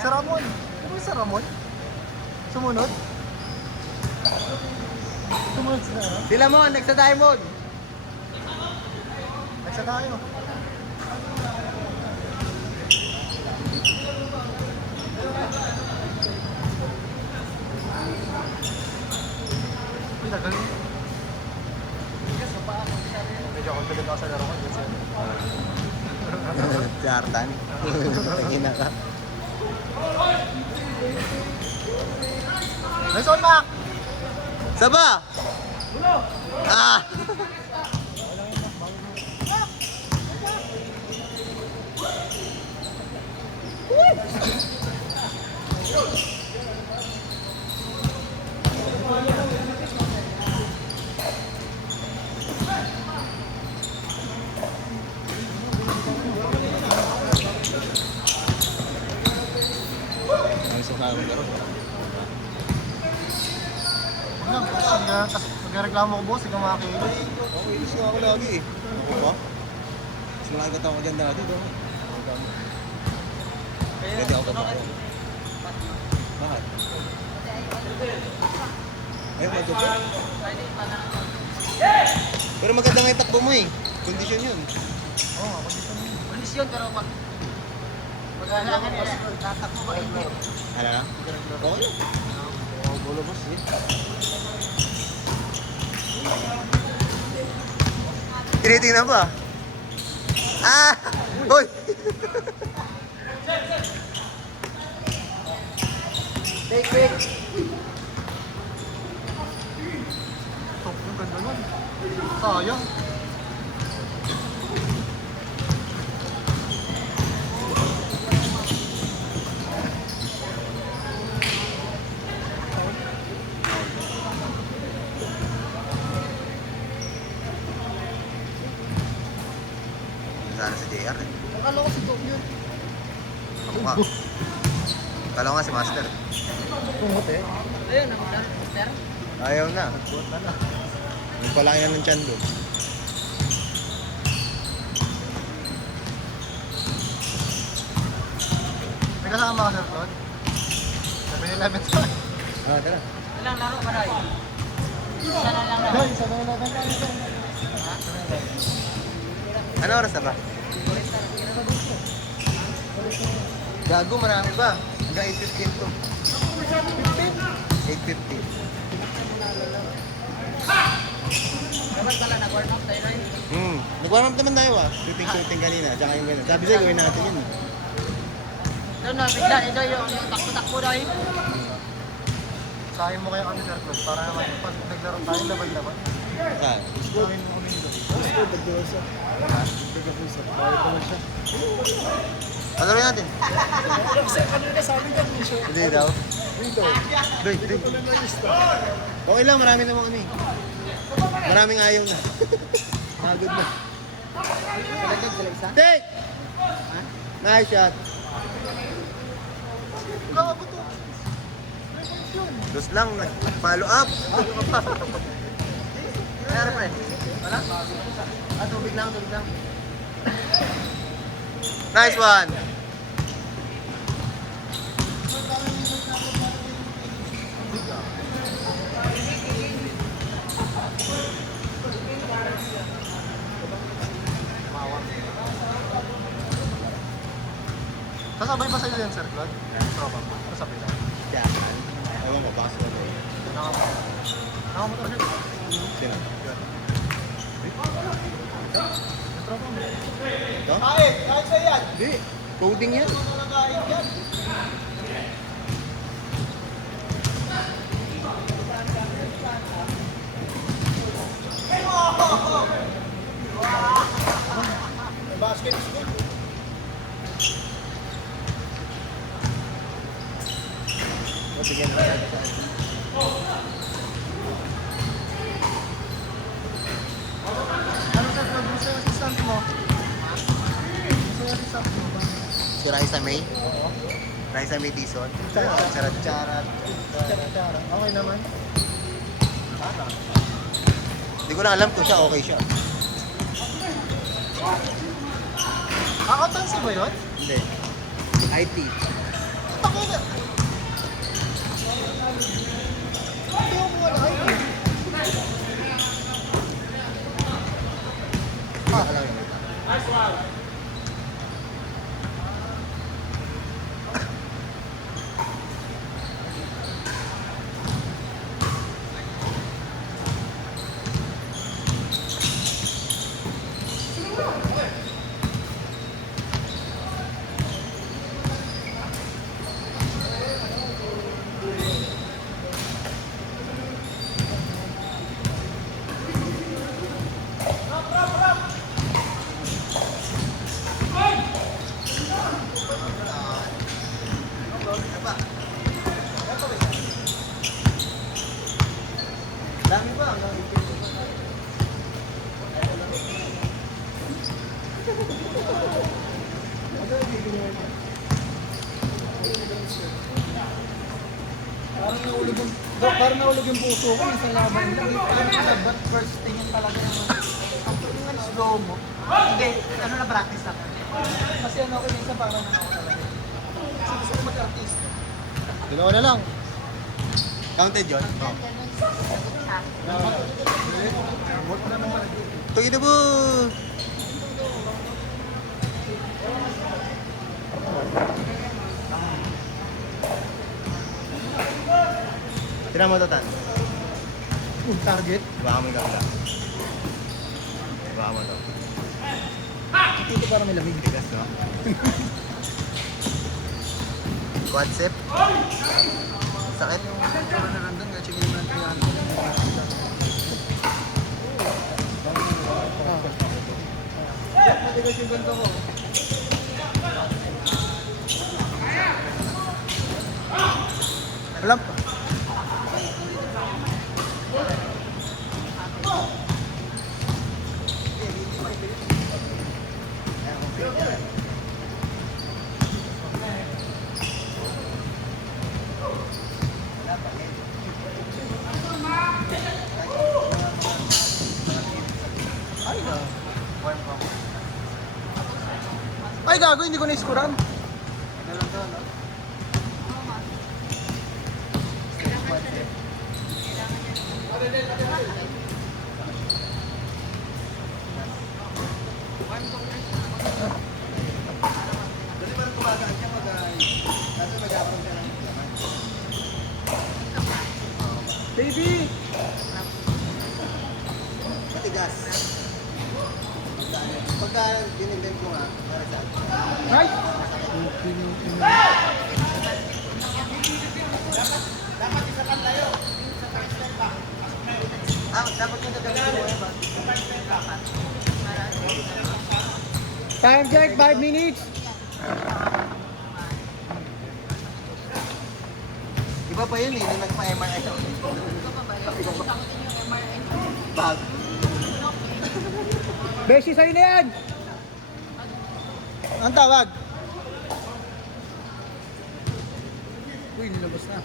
Sa Ramon. Ano ba sa Ramon? Sumunod? Sumunod sila, ha? Sila mo, next sa Diamond. Nagsa tayo. Uy, tagal mo. Medyo confident ako sa laro ko. Si Artan. Tangina ka. Nice one, Mac! Saba! Ah! Ang sasama ko laro. Pag-reklamo ko, boss, ikaw makakilos. Okay, ilis nga ako lagi eh. Ako ba? Sinagat ako dyan dati doon. Pwede ako pa ako. Bakit? Ayaw mo pa. Pero maganda nga yung takbo mo eh. Kondisyon yun. Oo, ako dito na yun. Kondisyon pero mag-alangan boss, tatakbo ba hindi? Ano na? Okay lang. Oo, bolo, boss, eh. Tinitingnan pa. Ah! Hoy! Take. Top yung ganda nun. Sayang. Sana si JR eh. Akala ko si Top yun. Ako nga. Akala ko nga si Master. Tungot eh. Ayun, namulan. Sir? Ayaw na. Buot na na. Nagpalaki na ng tiyan doon. May kasama ka, Sir Claude? 7-Eleven sa akin. Ah, tara. Ilang laro ba rin? Isa na lang laro. Guys, 7-Eleven tayo dyan. Ano oras na ba? Gago, marami ba? Hanggang 8:15 to. 8:50. Dapat pala nag-warm up tayo rin. Nag-warm up naman tayo ah. Shooting kanina. Tsaka yung gano'n. Sabi sa'yo, gawin natin yun. Doon na, bigla ito yung takbo-takbo rin. Sahin mo kayo kami, Sir Claude, para naman pag naglaro tayo, laban-laban. Ah, Sahin mo kami doon. Let's go, dagdagan patuloy natin. Hindi daw. Doy. Okay lang, marami naman kami. Maraming ayaw na. Pagod na. Take! Nice shot. Gago to. Dos lang, follow up. Mayroon pa eh. Wala? Tubig lang. Nice one. Sasabay ba sa'yo yan, Sir Claude? Tropa mo. Sasabay lang. Yan. Ewan ko, baka sila. Nakamotor siya. Sino? Tropa mo. Ito? Kahit sa'yo yan. Hindi. Coding yan. Basket is good. Sige na. Ano, Sir Claude? Gusto yung assistant mo? Gusto yung assistant mo ba? Si Raisa May. Raisa May Dizon. Charat. Charat. Okay naman. Hindi ko na alam kung siya okay siya. Accountancy ba yun? Hindi. IT. Ako, Naulog yung, parang naulog yung puso ko. Isang laban lang. Parang nabat first thing yung talaga naman. Ang slow mo. Hindi, ano na practice lang. Kasi ano ako minsan parang ano ako talaga. Kasi gusto ko mag-artista. Dalawa na lang. Counted yun? Oo. Ito ito po! Tira mo ito, Tan. Target. Baka mo yung kabila. Baka mo ito. Dito parang may lamig. Tigas, no? Quadcep. Sakit. Pero na nandun, gaching yung mga triano. Matigas yung ganito ko. Alam pa. Ay, gago, hindi ko na-iskuran. Baby! Matigas. Pagka dinigdan ko nga, para saan? Right? Dapat yung gagawin mo ba? Time check, 5 minutes. Iba pa yun eh, nung nagpa-MRI ako. Bag. Beshi, sa'yo na yan! Ang tawag? Uy, nilabas na.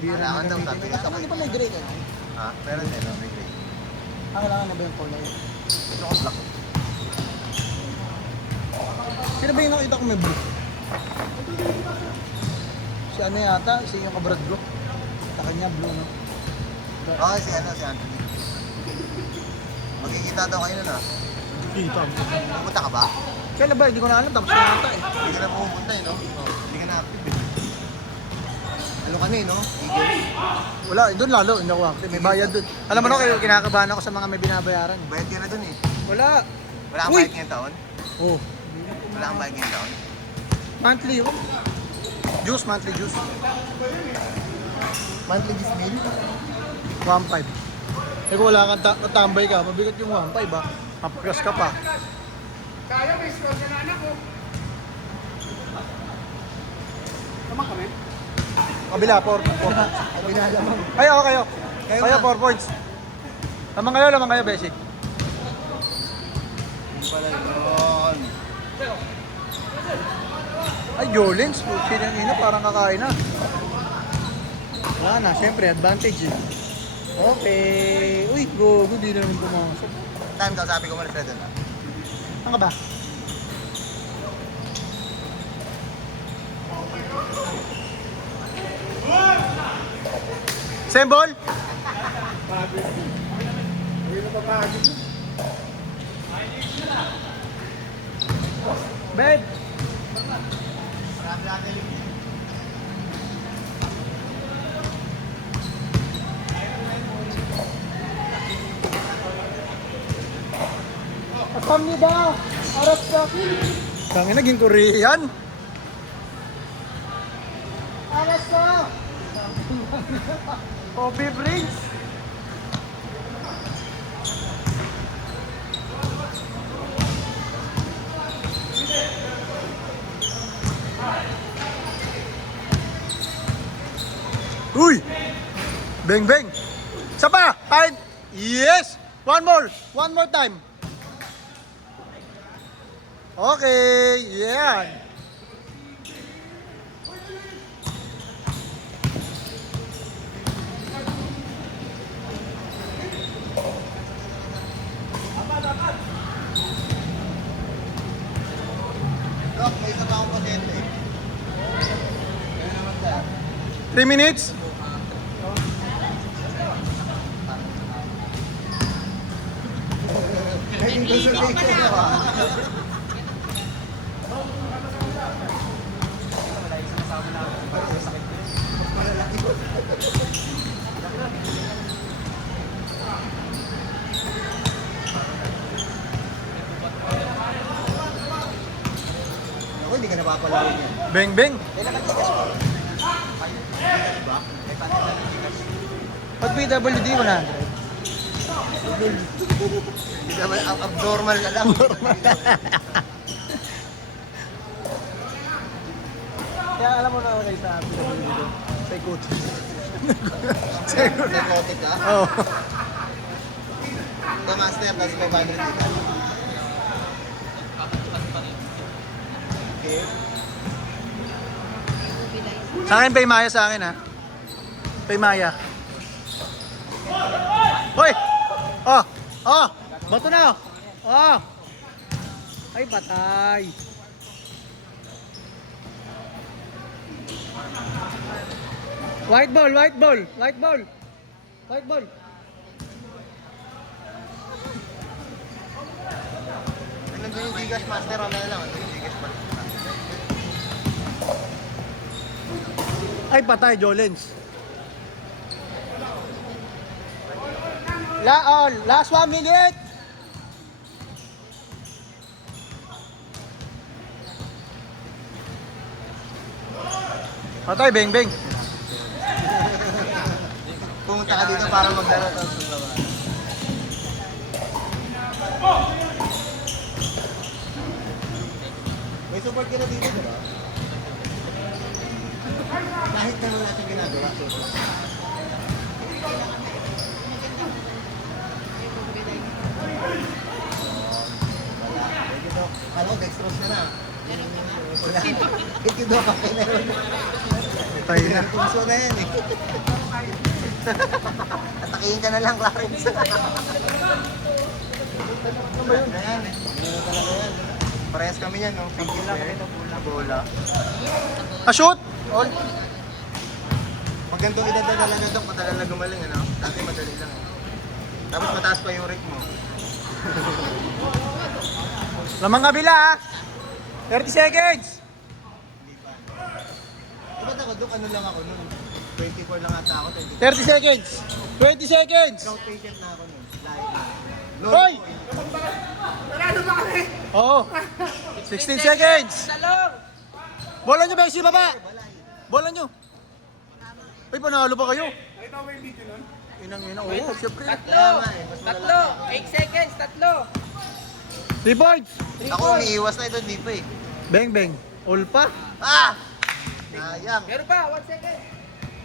Kailangan daw, sabi ko sa Hindi pa may grade ano? Ha? Meron din, no? May grade. Kailangan na ba yung kulay? Gusto ko black. Sino ba yung nakita ko may blue? Si ano yata? Si yung kabrad bro. Sa kanya blue no? Okay, si Anthony. Magkikita daw kayo nun ah. Kita. Pumunta ka ba? Kailan ba? Hindi ko na alam. Tapos na yata eh. Hindi ka na pumunta eh, no? Hindi ka na active eh. Ano ka na eh, no? Eagles. Wala, doon lalo. Hindi ako active. May bayad doon. Alam mo no, kayo kinakabahan ako sa mga may binabayaran. Bayad ka na dun eh. Wala. Wala kang Uy! bayad ngayong taon? Oh. Wala kang bayad ngayong taon? Monthly yun. Juice, monthly juice. Monthly this bill? 1.5. Eh kung wala kang tambay ka, mabigat yung 1.5 ba? Mapagas ka pa. Kaya may scroll ka na anak ko. Tama kami? Kabila, 4 points. Kabila lamang. Ay, ako kayo. Kayo Kayo, nga. 4 points. Lamang kayo, Beshi. Hindi pala yun. Ay, Jolens. Sinang ina, parang kakain na. Wala na, syempre, advantage eh. Okay. Uy, go. Hindi na naman pumasok. Tan, kausapin ko muna Fredo na. Ano ka ba? Sembol? Bed! Kamnida! Aras sa akin! Tangin, naging Korean! Aras sa! Kobe Briggs! Uy! Bang bang! Isa pa! Kahit! Yes! One more time! Okay! Yeah! akong pasyente. 3 minutes? Ay, gusto ko Ako, hindi ka napapalaro niya. Beng beng. Pag PWD, 100. Hindi ka abnormal ka lang. Kaya alam mo na ako kayo sa PWD doon. Psychotic. Psychotic ka? Oh. The master, that's 500 dito. Okay. Sa akin, Pay Maya sa akin ha. Pay Maya. Hoy! Oh! Oh! Bato na! Oh! Ay, patay. White ball, white ball, white ball. White ball. Nandun yung Gigas Master, wala na lang. Nandun yung Gigas Master. Ay, patay, Jolens. Last 1 minute. Patay, Beng Beng. Pumunta ka dito para maglaro tapos maglaro. May support ka na dito, di ba? Kahit na wala natin ginagawa, support. Wala. Thank you, Doc. Kala ko, dextrose na na. Wala. Thank you, Doc. Okay na yun. Patay na. Puso na yan eh. Atakihin ka na lang, Clarence. Ano ba yun? Ayan eh. Ano talaga yan. Parehas kami yan, no? Pinky lang kami na bola. Ah, shoot! All. Pag ganitong edad na talaga ito, matagal na gumaling, ano? Dati madali lang eh. Tapos mataas pa yung rate mo. Lamang kabila ha. 30 seconds. Hindi pa. Diba ako, Dok, ano lang ako nun? 24 lang ata ako, 30 seconds. 20 seconds. Scout patient na ako nun. Lahat na. Hoy! Panalo ba kami? Oo. 16 seconds. Talong! Bola nyo, Messi, baba. Bola nyo. Ay, panalo pa kayo. Nakita mo yung video nun? Inang ina. Oo, siyempre. Tatlo! Tatlo! 8 seconds, tatlo! 3 points. Ako umiiwas na ito, di pa eh. Beng beng. All pa. Ah! Sayang. Meron pa, 1 second.